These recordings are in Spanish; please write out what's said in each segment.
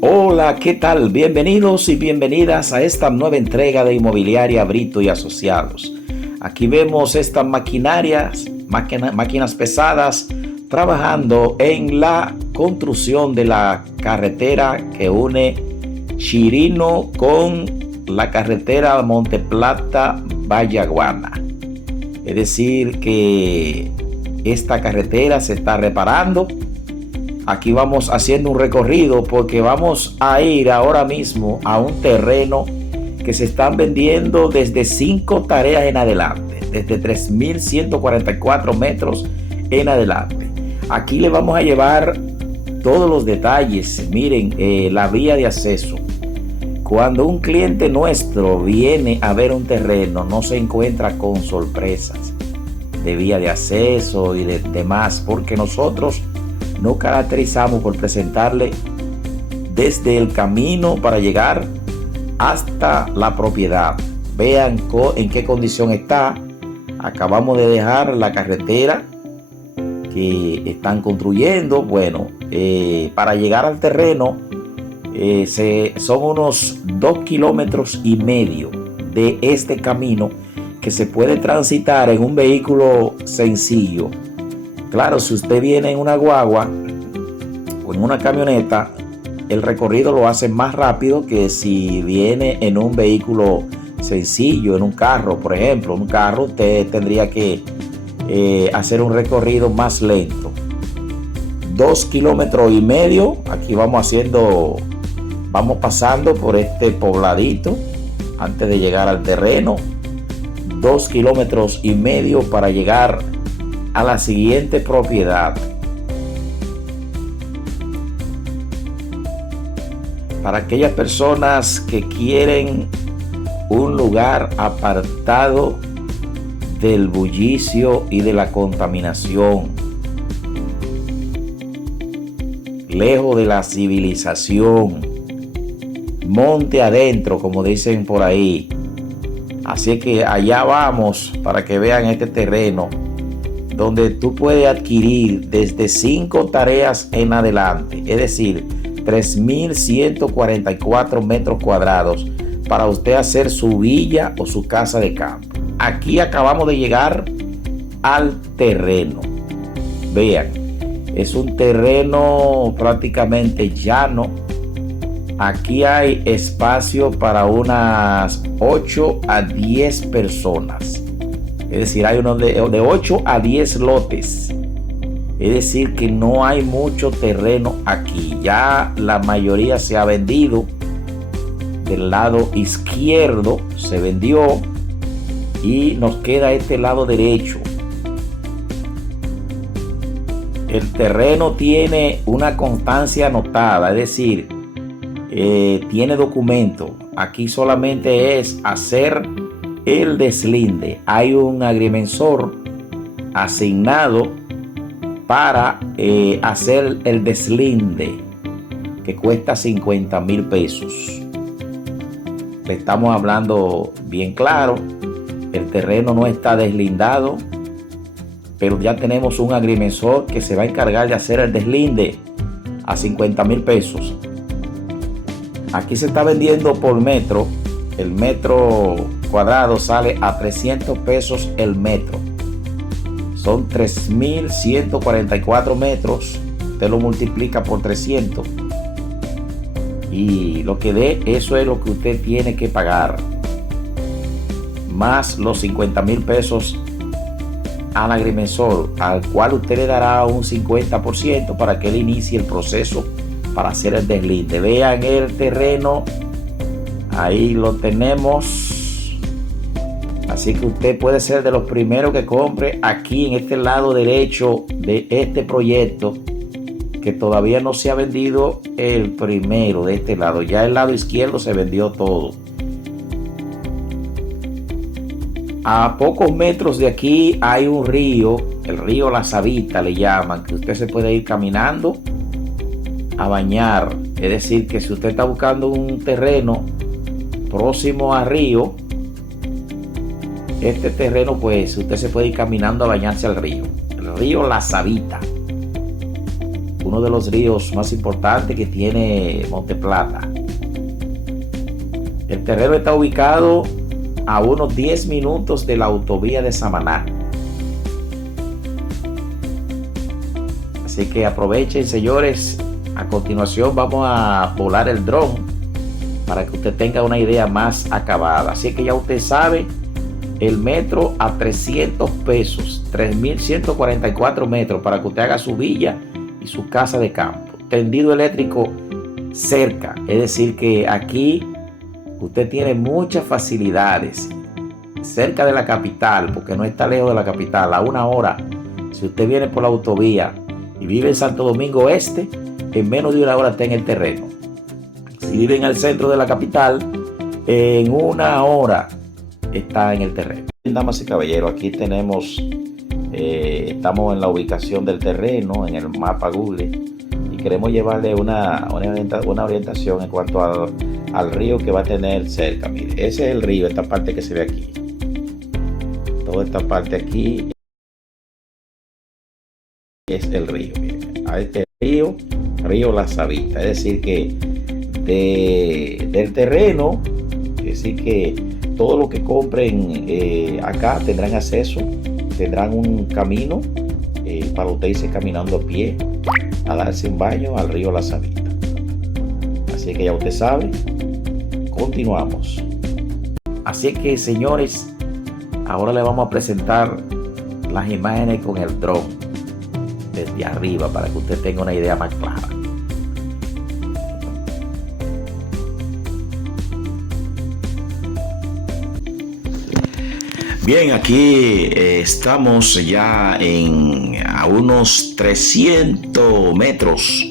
Hola, ¿qué tal? Bienvenidos y bienvenidas a esta nueva entrega de Inmobiliaria Brito y Asociados. Aquí vemos estas máquinas pesadas trabajando en la construcción de la carretera que une Chirino con la carretera Monte Plata-Vallaguana. Es decir, que esta carretera se está reparando. Aquí vamos haciendo un recorrido porque vamos a ir ahora mismo a un terreno que se están vendiendo desde 5 tareas en adelante, desde 3.144 metros en adelante. Aquí le vamos a llevar todos los detalles. Miren, la vía de acceso. Cuando un cliente nuestro viene a ver un terreno, no se encuentra con sorpresas de vía de acceso y de demás, porque nosotros nos caracterizamos por presentarle desde el camino para llegar hasta la propiedad. Vean en qué condición está. Acabamos de dejar la carretera que están construyendo. Bueno, para llegar al terreno son unos 2,5 kilómetros de este camino que se puede transitar en un vehículo sencillo. Claro, si usted viene en una guagua o en una camioneta, el recorrido lo hace más rápido que si viene en un vehículo sencillo, en un carro, por ejemplo. En un carro usted tendría que hacer un recorrido más lento. 2,5 kilómetros. Aquí vamos pasando por este pobladito antes de llegar al terreno. 2,5 kilómetros para llegar a la siguiente propiedad. Para aquellas personas que quieren un lugar apartado del bullicio y de la contaminación, lejos de la civilización, monte adentro, como dicen por ahí. Así que allá vamos para que vean este terreno donde tú puedes adquirir desde 5 tareas en adelante, es decir, 3.144 metros cuadrados para usted hacer su villa o su casa de campo. Aquí acabamos de llegar al terreno. Vean, es un terreno prácticamente llano. Aquí hay espacio para unas 8 a 10 personas. Es decir, hay unos de 8 a 10 lotes. Es decir, que no hay mucho terreno aquí. Ya la mayoría se ha vendido. Del lado izquierdo se vendió y nos queda este lado derecho. El terreno tiene una constancia anotada, es decir, tiene documento. Aquí solamente es hacer el deslinde. Hay un agrimensor asignado para hacer el deslinde, que cuesta 50,000 pesos. Le estamos hablando bien claro. El terreno no está deslindado, pero ya tenemos un agrimensor que se va a encargar de hacer el deslinde a 50,000 pesos. Aquí se está vendiendo por metro. El metro cuadrado sale a 300 pesos el metro. Son 3.144 metros. Usted lo multiplica por 300 y lo que dé, eso es lo que usted tiene que pagar, más los 50,000 pesos al agrimensor, al cual usted le dará un 50% para que él inicie el proceso para hacer el deslinde. Vean el terreno, ahí lo tenemos. Así que usted puede ser de los primeros que compre aquí en este lado derecho de este proyecto, que todavía no se ha vendido el primero de este lado. Ya el lado izquierdo se vendió todo. A pocos metros de aquí hay un río, el río La Sabita le llaman, que usted se puede ir caminando a bañar. Es decir, que si usted está buscando un terreno próximo a río, este terreno, pues usted se puede ir caminando a bañarse al río, el río La Sabita. uno de los ríos más importantes que tiene Monte Plata. El terreno está ubicado a unos 10 minutos de la autovía de Samaná. Así que aprovechen, señores. A continuación vamos a volar el dron para que usted tenga una idea más acabada. Así que ya usted sabe, el metro a 300 pesos, 3.144 metros para que usted haga su villa y su casa de campo. Tendido eléctrico cerca, es decir que aquí usted tiene muchas facilidades cerca de la capital, porque no está lejos de la capital, a 1 hora. Si usted viene por la autovía y vive en Santo Domingo Este, en menos de 1 hora está en el terreno. Si vive en el centro de la capital, en 1 hora está en el terreno. Damas y caballeros, aquí tenemos, estamos en la ubicación del terreno, en el mapa Google, y queremos llevarle una orientación en cuanto al río que va a tener cerca. Mire, ese es el río, esta parte que se ve aquí. Toda esta parte aquí es el río. Mire, a este río La Sabita, es decir que del terreno, es decir que todo lo que compren acá tendrán acceso, tendrán un camino para usted irse caminando a pie a darse un baño al río La Sabita. Así que ya usted sabe, continuamos. Así que, señores, ahora le vamos a presentar las imágenes con el dron desde arriba para que usted tenga una idea más clara. Bien, aquí estamos ya a unos 300 metros,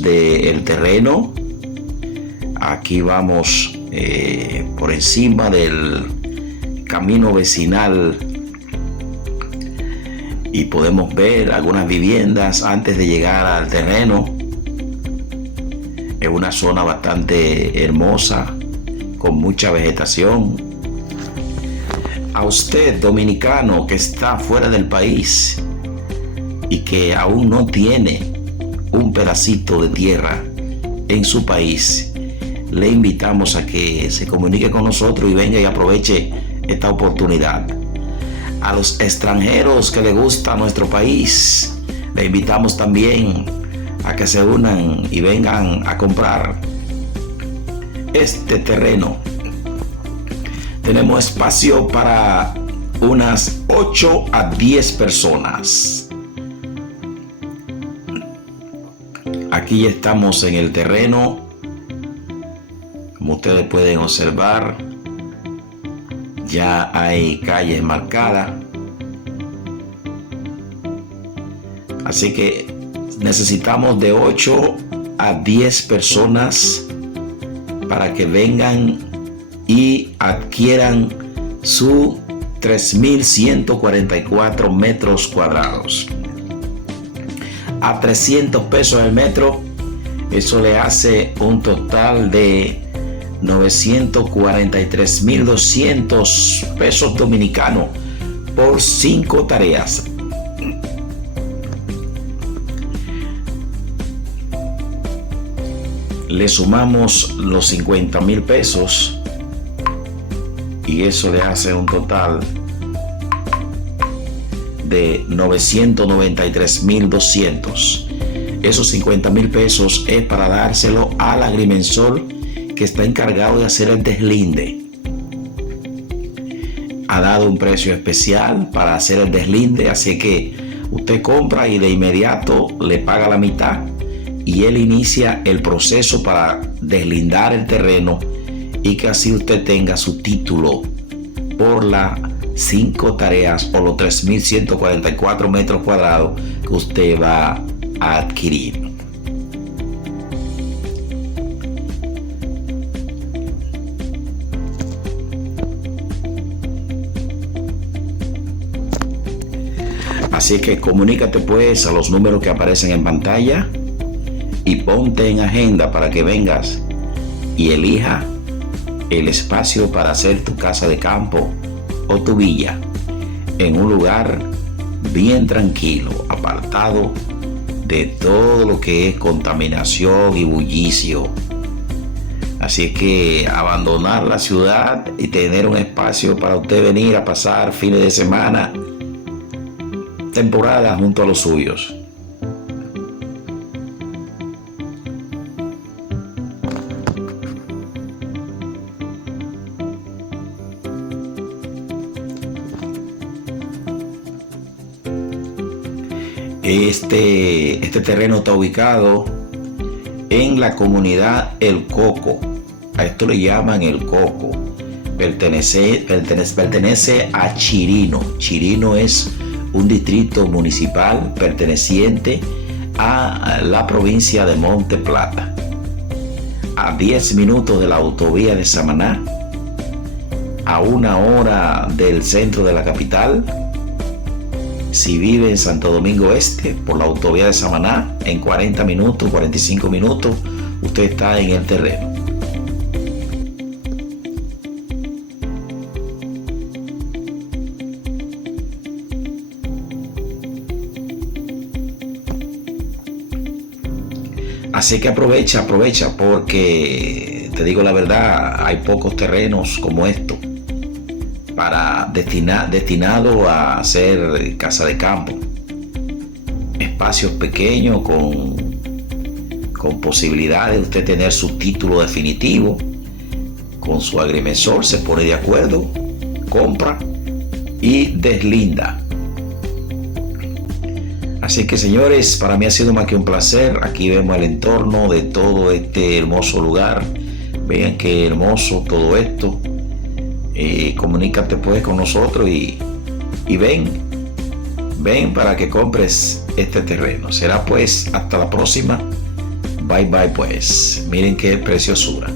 del terreno. Aquí vamos por encima del camino vecinal y podemos ver algunas viviendas antes de llegar al terreno. Es una zona bastante hermosa, con mucha vegetación. A usted, dominicano, que está fuera del país y que aún no tiene un pedacito de tierra en su país, le invitamos a que se comunique con nosotros y venga y aproveche esta oportunidad. A los extranjeros que les gusta nuestro país, le invitamos también a que se unan y vengan a comprar este terreno. Tenemos espacio para unas 8 a 10 personas. Aquí estamos en el terreno. Como ustedes pueden observar, ya hay calles marcadas. Así que necesitamos de 8 a 10 personas para que vengan y adquieran su 3.144 metros cuadrados. A 300 pesos el metro, eso le hace un total de 943.200 pesos dominicanos por 5 tareas. Le sumamos los 50,000 pesos y eso le hace un total de 993.200. Esos 50,000 pesos es para dárselo al agrimensor que está encargado de hacer el deslinde. Ha dado un precio especial para hacer el deslinde, así que usted compra y de inmediato le paga la mitad y él inicia el proceso para deslindar el terreno y que así usted tenga su título por las 5 tareas o los 3.144 metros cuadrados que usted va a adquirir. Así que comunícate pues a los números que aparecen en pantalla y ponte en agenda para que vengas y elija el espacio para hacer tu casa de campo o tu villa en un lugar bien tranquilo, apartado de todo lo que es contaminación y bullicio. Así es que abandonar la ciudad y tener un espacio para usted venir a pasar fines de semana, temporada junto a los suyos. Este terreno está ubicado en la comunidad El Coco. A esto le llaman El Coco. Pertenece a Chirino. Chirino es un distrito municipal perteneciente a la provincia de Monte Plata. A 10 minutos de la autovía de Samaná, a 1 hora del centro de la capital. Si vive en Santo Domingo Este, por la autovía de Samaná, en 40 minutos, 45 minutos, usted está en el terreno. Así que aprovecha, porque te digo la verdad, hay pocos terrenos como estos destinado a hacer casa de campo. Espacios pequeños con posibilidad de usted tener su título definitivo, con su agrimensor, se pone de acuerdo, compra y deslinda. Así que, señores, para mí ha sido más que un placer. Aquí vemos el entorno de todo este hermoso lugar. Vean qué hermoso todo esto. Comunícate pues con nosotros y ven para que compres este terreno. Será pues hasta la próxima. Bye bye pues. Miren qué preciosura.